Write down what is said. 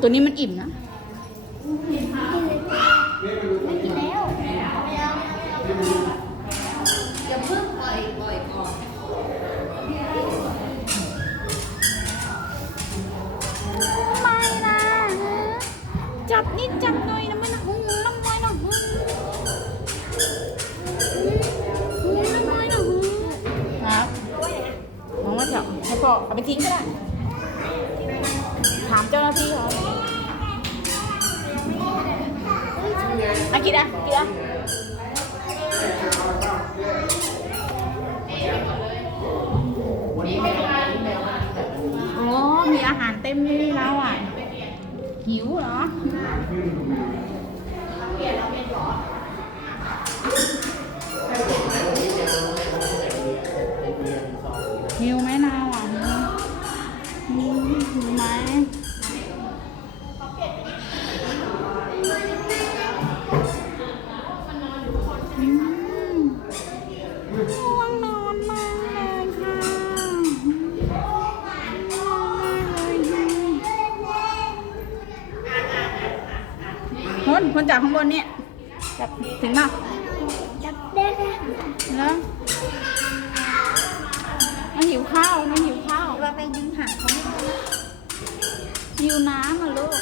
ตัวนี้มันอิ่มนะไม่กินแล้วอย่าเพิ่งปล่อยปล่อยก่อนไม่ะจับนิดจับหน่อยนะมันำน้อยนะหูหูน้ำน้อยนะหูครับ มองว่าจะให้พ่อเอาไปทิ้งก็ได้ถามเจ้าหน้าที่เขามากินอะกินอะโอ้มีอาหารเต็มเลยเราอะหิวเหรอ หิวไหมอืมง่วงนอนมากเลยค่ะง่วงมากเลยค่ะคนคนจากข้างบนเนี่ยจับถึงป่ะจับได้ค่ะแล้วมันหิวข้าวมันหิวข้าวเราไปดึง วน้ำอะลูก